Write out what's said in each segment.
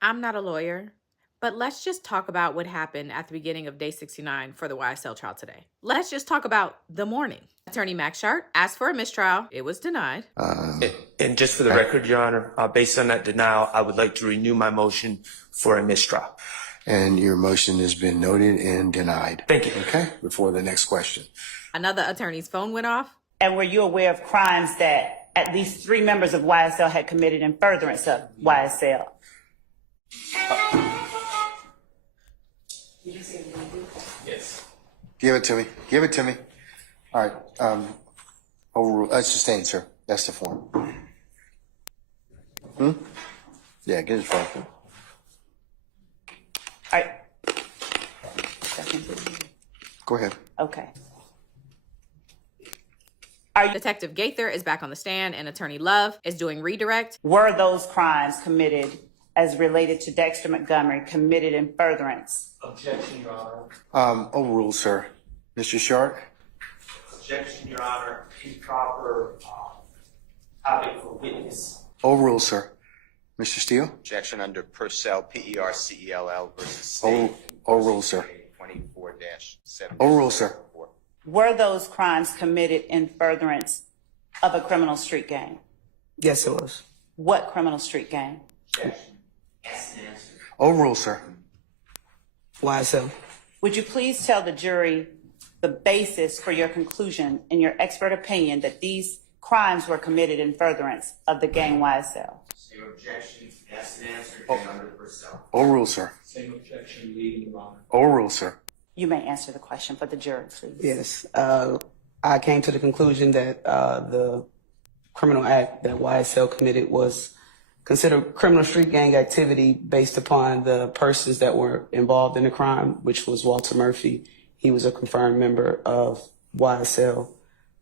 I'm not a lawyer, but let's just talk about what happened at the beginning of day 69 for the YSL trial today. Let's just talk about the morning. Attorney Max Schardt asked for a mistrial. It was denied. And just for the record, Your Honor, based on that denial, I would like to renew my motion for a mistrial. And your motion has been noted and denied. Thank you. Okay, before the next question. Another attorney's phone went off. And were you aware of crimes that at least 3 members of YSL had committed in furtherance of YSL? Yes. Give it to me. Give it to me. All right. Overruled. Sustained, sir. That's the form. Yeah, get his phone. All right. Go ahead. Okay. Detective Gaither is back on the stand, and Attorney Love is doing redirect. Were those crimes committed as related to Dexter Montgomery committed in furtherance? Objection, Your Honor. Overruled, sir. Mr. Schardt? Objection, Your Honor. Improper topic for witness. Overruled, sir. Mr. Steele? Objection under Purcell, P-E-R-C-E-L-L versus State. Overruled, sir. 24-7. Overruled, sir. Were those crimes committed in furtherance of a criminal street gang? Yes, it was. What criminal street gang? Overruled, sir. YSL. Would you please tell the jury the basis for your conclusion in your expert opinion that these crimes were committed in furtherance of the gang YSL? Same objection, asked and answered, under Purcell. Overruled, sir. Same objection, leading, Your Honor. Overruled, sir. You may answer the question for the jury, please. Yes. I came to the conclusion that the criminal act that YSL committed was considered criminal street gang activity based upon the persons that were involved in the crime, which was Walter Murphy. He was a confirmed member of YSL.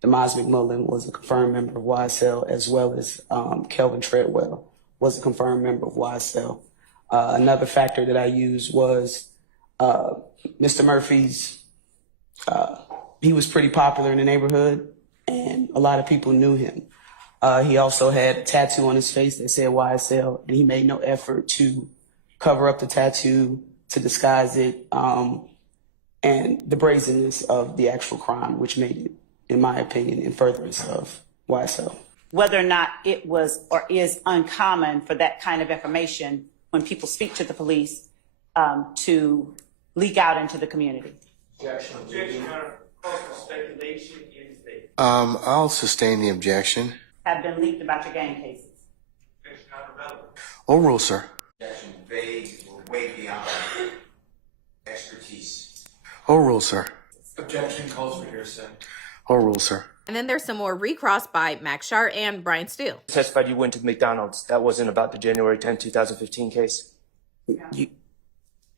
Demaz McMullen was a confirmed member of YSL, as well as Kelvin Treadwell was a confirmed member of YSL. Another factor that I used was Mr. Murphy's, he was pretty popular in the neighborhood and a lot of people knew him. He also had a tattoo on his face that said YSL, and he made no effort to cover up the tattoo, to disguise it, and the brazenness of the actual crime, which made it, in my opinion, in furtherance of YSL. Whether or not it was or is uncommon for that kind of information when people speak to the police to leak out into the community. Objection, Your Honor. Speculation in faith. I'll sustain the objection. Have been leaked about your gang cases. Objection, not relevant. Overruled, sir. Objection vague or way beyond expertise. Overruled, sir. Objection calls for hearsay. Overruled, sir. And then there's some more recross by Max Schardt and Brian Steele. Testified you went to McDonald's. That wasn't about the January 10, 2015 case? Your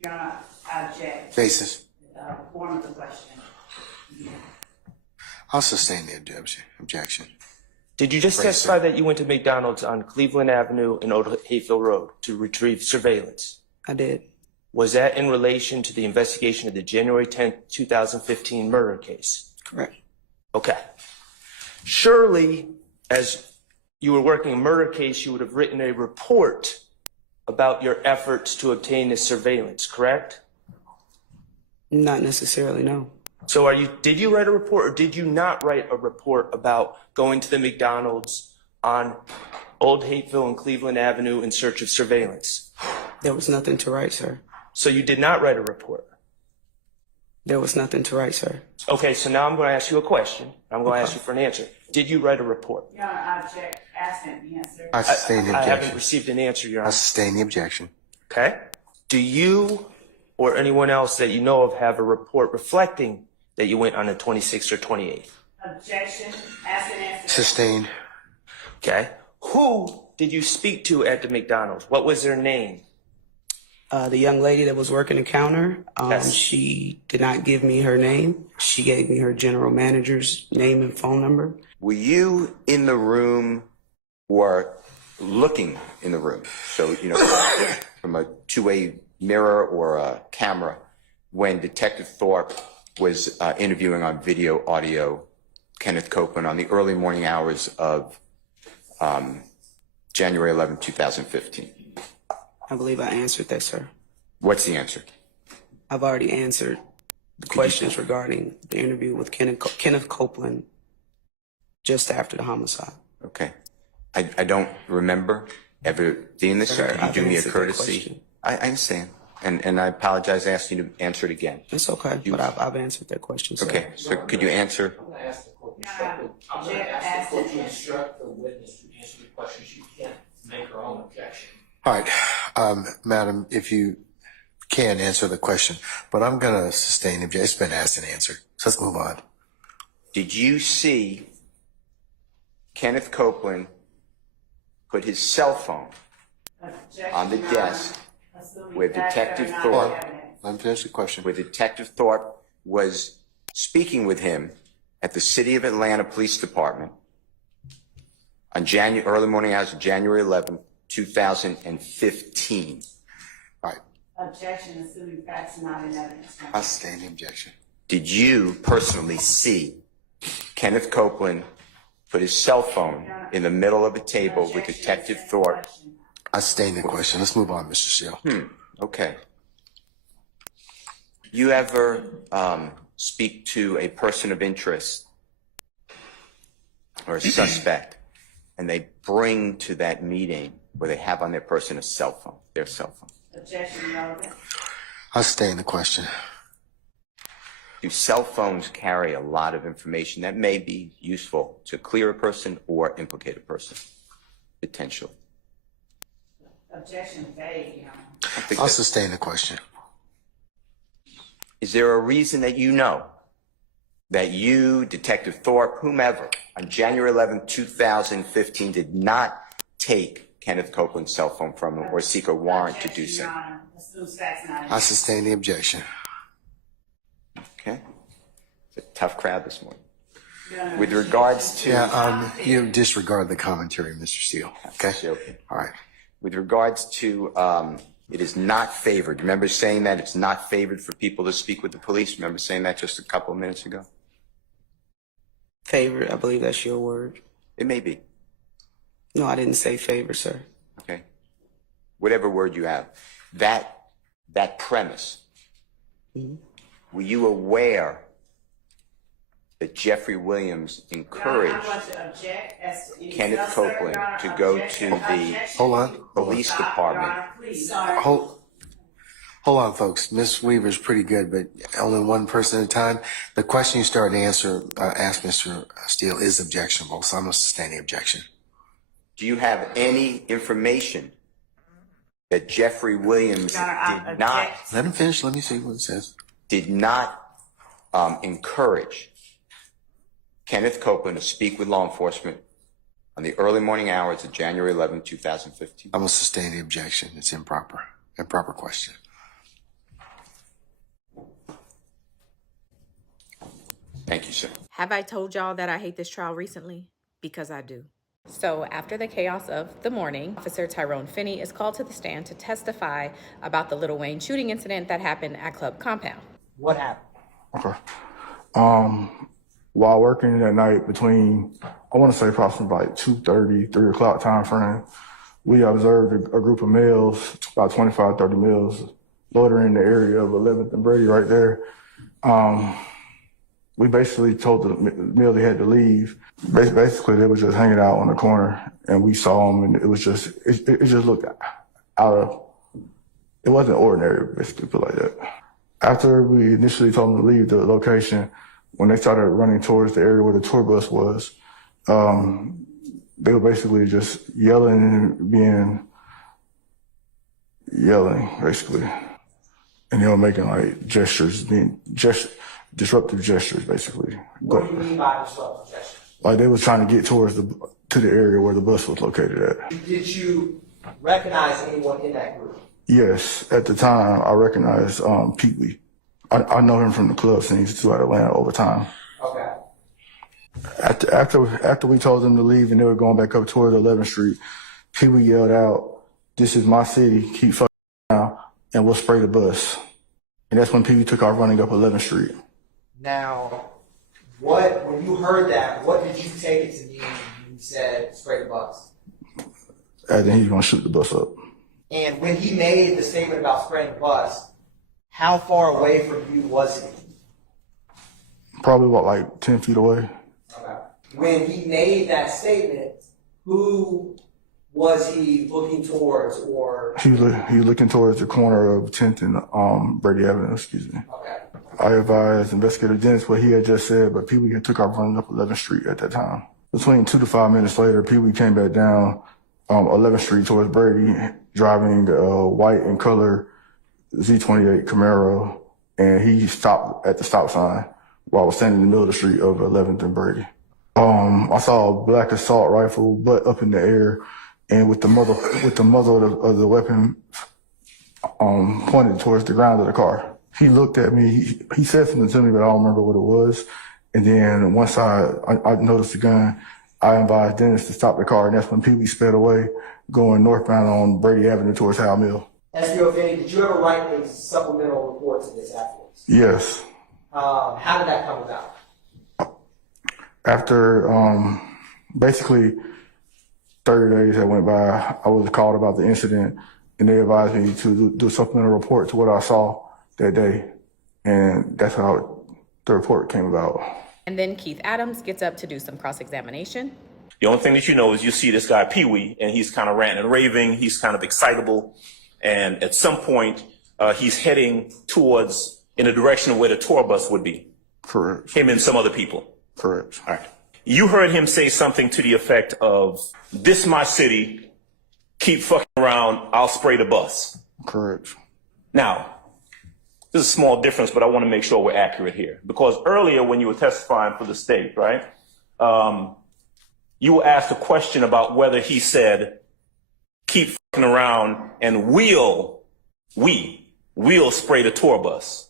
Honor, I object. Basis. Form of the question. I'll sustain the objection. Did you just testify that you went to McDonald's on Cleveland Avenue and Old Hayfield Road to retrieve surveillance? I did. Was that in relation to the investigation of the January 10, 2015 murder case? Correct. Okay. Surely, as you were working a murder case, you would have written a report about your efforts to obtain this surveillance, correct? Not necessarily, no. So did you write a report or did you not write a report about going to the McDonald's on Old Hayfield and Cleveland Avenue in search of surveillance? There was nothing to write, sir. So you did not write a report? There was nothing to write, sir. Okay, so now I'm going to ask you a question. I'm going to ask you for an answer. Did you write a report? Your Honor, I object. Asking the answer. I sustain the I objection. haven't received an answer, Your I Honor. sustain the objection. Okay? Do you or anyone else that you know of have a report reflecting that you went on the 26th or 28th? Objection. Ask and answer. Sustained. Okay? Who did you speak to at the McDonald's? What was their name? The young lady that was working the counter, Yes. she did not give me her name. She gave me her general manager's name and phone number. Were you in the room or looking in the room? So, from a two-way mirror or a camera when Detective Thorpe was interviewing on video, audio, Kenneth Copeland on the early morning hours of January 11, 2015. I believe I answered that, sir. What's the answer? I've already answered the questions regarding the interview with Kenneth Copeland just after the homicide. Okay. I don't remember ever doing this. Sir, Could you I've do me a answered that courtesy? question. I understand. And I apologize asking you to answer it again. It's okay, but I've answered that question, sir. Okay, so could you answer? I'm going to ask the court to instruct the witness to answer the question. She can't make her own objection. All right, madam, if you can answer the question, but I'm going to sustain objection. It's been asked and answered. So let's move on. Did you see Kenneth Copeland put his cell phone on the desk where Detective Thorpe, Let me finish the question. where Detective Thorpe was speaking with him at the City of Atlanta Police Department on early morning hours of January 11th, 2015? All right, Objection, assuming facts not in evidence. I sustain the objection. Did you personally see Kenneth Copeland put his cell phone in the middle of a table with Detective Thorpe? I sustain the question. Let's move on, Mr. Steele. Okay. You ever speak to a person of interest or a suspect, and they bring to that meeting where they have on their person a cell phone, their cell phone? Objection, relevant. I sustain the question. Do cell phones carry a lot of information that may be useful to clear a person or implicate a person, potentially? Objection, vague, Your Honor. I'll sustain the question. Is there a reason that you know that you, Detective Thorpe, whomever, on January 11, 2015, did not take Kenneth Copeland's cell phone from him or seek a warrant to do Objection, so? Your Honor. Assumes facts not in I sustain the objection. Okay. It's a tough crowd this morning. With regards to... You disregard the commentary, Mr. Steele. Okay? Okay. All right. With regards to it is not favored. Remember saying that it's not favored for people to speak with the police? Remember saying that just a couple of minutes ago? Favorite, I believe that's your word. It may be. No, I didn't say favor, sir. Okay. Whatever word you have. That premise. Were you aware that Jeffrey Williams encouraged I'm going to object as to any Kenneth self-serving, Copeland Your Honor. to go Objection. to the Objection. Hold on. police Stop, Your department? Honor, please. Hold on, folks. Miss Weaver's pretty good, but only one person at a time. The question you started to ask Mr. Steele is objectionable, so I'm going to sustain the objection. Do you have any information that Jeffrey Williams Your Honor, I did not object. Let him finish. Let me see what it says. encourage Kenneth Copeland to speak with law enforcement on the early morning hours of January 11, 2015? I'm going to sustain the objection. It's improper. Improper question. Thank you, sir. Have I told y'all that I hate this trial recently? Because I do. So after the chaos of the morning, Officer Tyrone Finny is called to the stand to testify about the Lil Wayne shooting incident that happened at Club Compound. What happened? Okay. While working that night between, I want to say approximately like 2:30, 3 o'clock time frame, we observed a group of males, about 25, 30 males, loitering in the area of 11th and Brady right there. We basically told the male they had to leave. Basically, they were just hanging out on the corner, and we saw them, and it was just, it just looked out of, it wasn't ordinary, basically, put like that. After we initially told them to leave the location, when they started running towards the area where the tour bus was, they were basically just yelling, basically. And they were making like gestures, disruptive gestures, basically. What do you mean by disruptive gestures? Like they was trying to get towards to the area where the bus was located at. Did you recognize anyone in that group? Yes, at the time I recognized Pee Wee. I know him from the club scenes throughout Atlanta over time. Okay. After we told them to leave and they were going back up toward 11th Street, Pee Wee yelled out, "This is my city, keep fucking now, and we'll spray the bus." And that's when Pee Wee took off running up 11th Street. Now, when you heard that, what did you take it to mean when you said spray the bus? And then he's gonna shoot the bus up. And when he made the statement about spraying the bus, how far away from you was he? Probably about like 10 feet away. Okay. When he made that statement, who was he looking towards, or? He was looking towards the corner of 10th and Brady Avenue, excuse me. Okay. I advised Investigator Dennis what he had just said, but Pee Wee had took off running up 11th Street at that time. Between 2 to 5 minutes later, Pee Wee came back down 11th Street towards Brady, driving a white and color Z28 Camaro, and he stopped at the stop sign while I was standing in the middle of the street of 11th and Brady. I saw a black assault rifle butt up in the air, and with the muzzle of the weapon pointed towards the ground of the car. He looked at me. He said something to me, but I don't remember what it was. And then once I noticed the gun, I advised Dennis to stop the car, and that's when Pee Wee sped away, going northbound on Brady Avenue towards Howell Mill. SBO Finny, did you ever write a supplemental report to this afterwards? Yes. How did that come about? After basically 30 days that went by, I was called about the incident, and they advised me to do a supplemental report to what I saw that day, and that's how the report came about. And then Keith Adams gets up to do some cross-examination. The only thing that you know is you see this guy Pee Wee, and he's kind of ranting and raving. He's kind of excitable, and at some point, he's heading towards in the direction of where the tour bus would be. Correct. Him and some other people. Correct. All right. You heard him say something to the effect of, "This my city. Keep fucking around. I'll spray the bus." Correct. Now, this is a small difference, but I want to make sure we're accurate here. Because earlier when you were testifying for the state, right, you were asked a question about whether he said, "Keep fucking around and we'll spray the tour bus."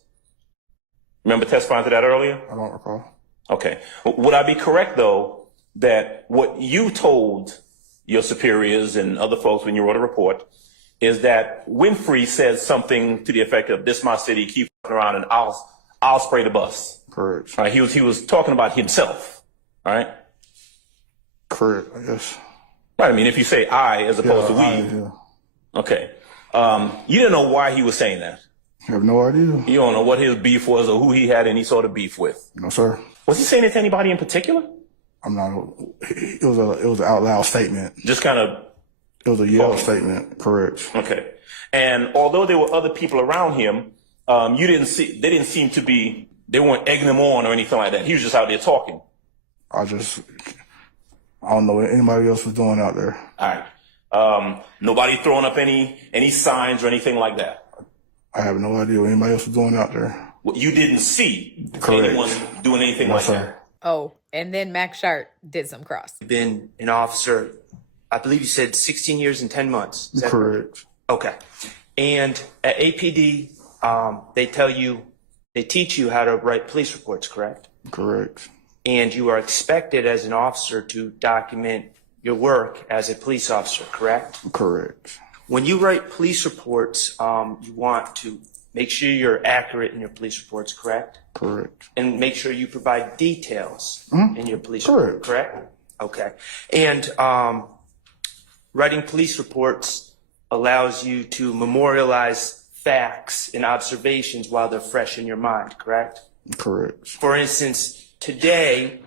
Remember testifying to that earlier? I don't recall. Okay. Would I be correct, though, that what you told your superiors and other folks when you wrote a report is that Winfrey said something to the effect of, "This my city, keep fucking around and I'll spray the bus." Correct. All right, he was talking about himself. All right. Correct, I guess. Right. I mean, if you say "I" as opposed to "we," yeah. okay. You didn't know why he was saying that. I have no idea. You don't know what his beef was or who he had any sort of beef with. No, sir. Was he saying it to anybody in particular? I'm not. It was an out loud statement. Just kind of. It was a yell statement. Correct. Okay. And although there were other people around him, they didn't seem to be, they weren't egging him on or anything like that. He was just out there talking. I don't know what anybody else was doing out there. All right. Nobody throwing up any signs or anything like that. I have no idea what anybody else was doing out there. Well, you didn't see Correct. anyone doing anything No, like sir. that. Oh, and then Max Schardt did some cross. Been an officer, I believe you said 16 years and 10 months. Is that Correct. Okay. And at APD, they teach you how to write police reports, correct? Correct. And you are expected as an officer to document your work as a police officer, correct? Correct. When you write police reports, you want to make sure you're accurate in your police reports, correct? Correct. And make sure you provide details in your police Correct. report, correct? Okay. And writing police reports allows you to memorialize facts and observations while they're fresh in your mind, correct? Correct. For instance, today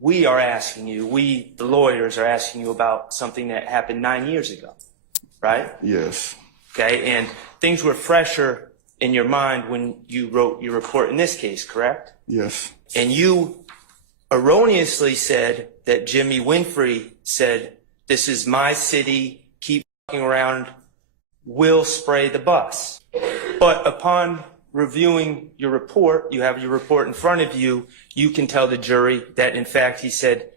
we the lawyers are asking you about something that happened 9 years ago, right? Yes. Okay, and things were fresher in your mind when you wrote your report in this case, correct? Yes. And you erroneously said that Jimmy Winfrey said, "This is my city, keep fucking around, we'll spray the bus." But upon reviewing your report, you have your report in front of you, you can tell the jury that in fact he said,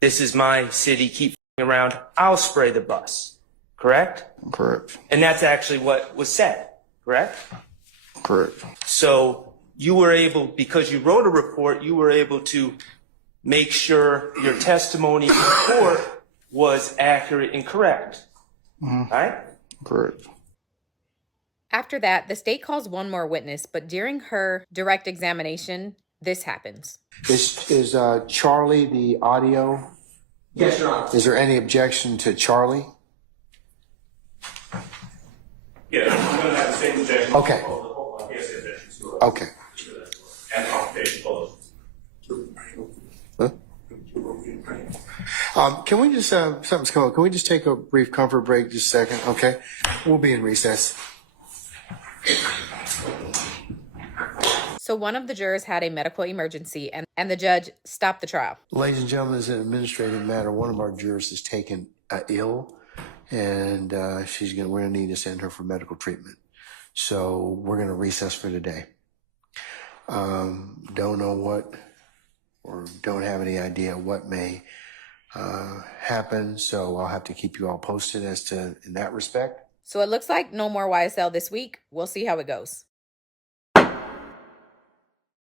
"This is my city, keep fucking around, I'll spray the bus." Correct? Correct. And that's actually what was said, correct? Correct. So you were able, because you wrote a report, you were able to make sure your testimony in court was accurate and correct, right? Correct. After that, the state calls one more witness, but during her direct examination, this happens. Is Charlie the audio? Yes, Your Honor. Is there any objection to Charlie? objection. Okay. Here's the objection to it. Okay. And confirmation closed. Can we just, something's coming. Can we just take a brief comfort break just a second? Okay. We'll be in recess. So one of the jurors had a medical emergency and the judge stopped the trial. Ladies and gentlemen, as an administrative matter, one of our jurors is taken ill, and we're gonna need to send her for medical treatment. So we're gonna recess for today. Don't know what, or don't have any idea what may happen. So I'll have to keep you all posted as to in that respect. So it looks like no more YSL this week. We'll see how it goes.